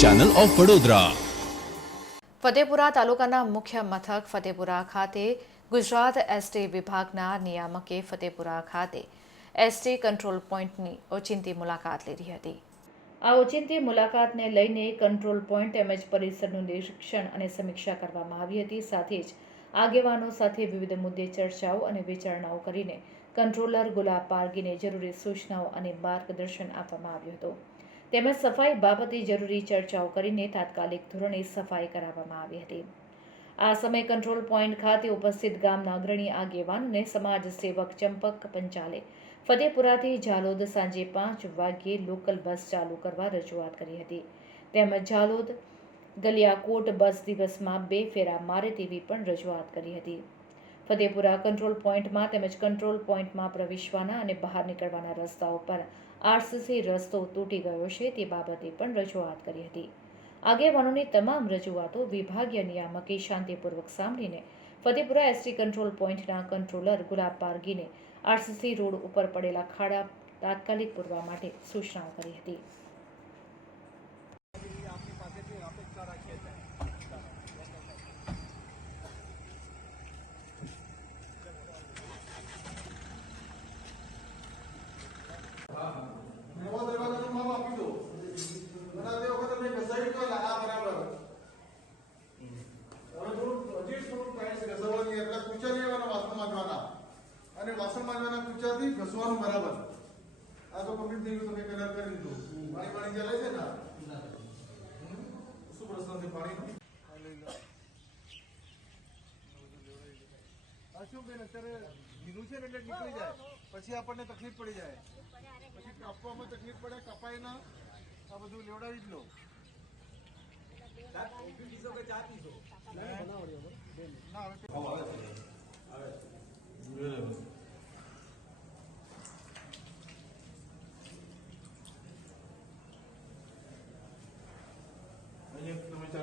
Channel of Vadodara Fatepura તાલુકાના મુખ્ય મથક ફતેપુરા ખાતે ગુજરાત એસટી વિભાગના નિયામકે ફતેપુરા ખાતે એસટી કંટ્રોલ પોઈન્ટની ઓચિંતી મુલાકાત લીધી હતી. આ ઓચિંતી મુલાકાતને લઈને કંટ્રોલ પોઈન્ટ તેમજ પરિસરનું નિરીક્ષણ અને સમીક્ષા કરવામાં આવી હતી. સાથે જ આગેવાનો સાથે વિવિધ મુદ્દે ચર્ચાઓ અને વિચારણાઓ કરીને કંટ્રોલર ગુલાબ પારગીને જરૂરી સૂચનાઓ અને માર્ગદર્શન આપવામાં આવ્યું હતું. તેમજ સફાઈ બાબતે જરૂરી ચર્ચાઓ કરીને તાત્કાલિક ધોરણે સફાઈ કરાવવામાં આવી હતી. આ સમયે કંટ્રોલ પોઈન્ટ ખાતે ઉપસ્થિત ગામના અગ્રણી આગેવાન અને સમાજ સેવક ચંપક પંચાલે ફતેપુરાથી ઝાલોદ સાંજે પાંચ વાગ્યે લોકલ બસ ચાલુ કરવા રજૂઆત કરી હતી. તેમજ ઝાલોદ ગલિયાકોટ બસ દિવસમાં બે ફેરા મારે તેવી પણ રજૂઆત કરી હતી. ફતેપુરા કંટ્રોલ પોઈન્ટમાં તેમજ કંટ્રોલ પોઈન્ટમાં પ્રવેશવાના અને બહાર નીકળવાના રસ્તાઓ પર આરસીસી રસ્તો તૂટી ગયો છે તે બાબતે પણ રજૂઆત કરી હતી. આગેવાનોની તમામ રજૂઆતો વિભાગીય નિયામકે શાંતિપૂર્વક સાંભળીને ફતેપુરા એસટી કંટ્રોલ પોઈન્ટના કંટ્રોલર ગુલાબ પારગીને આરસીસી રોડ ઉપર પડેલા ખાડા તાત્કાલિક પૂરવા માટે સૂચનાઓ કરી હતી. કૂચાથી ઘસવાનું બરાબર. આ તો કમ્પ્લીટ થઈ ગયું તમે કલર કરી દીધું. પાણી પાણી જે લઈ છે ને? શું પ્રશ્ન છે પાણીનો? શું બેન અત્યારે ભીનું છે ને એટલે નીકળી જાય. પછી આપણને તકલીફ પડી જાય. પછી કાપવામાં તકલીફ પડે કપાય ના આ બધું લેવડાવી જ લો. ચા હવે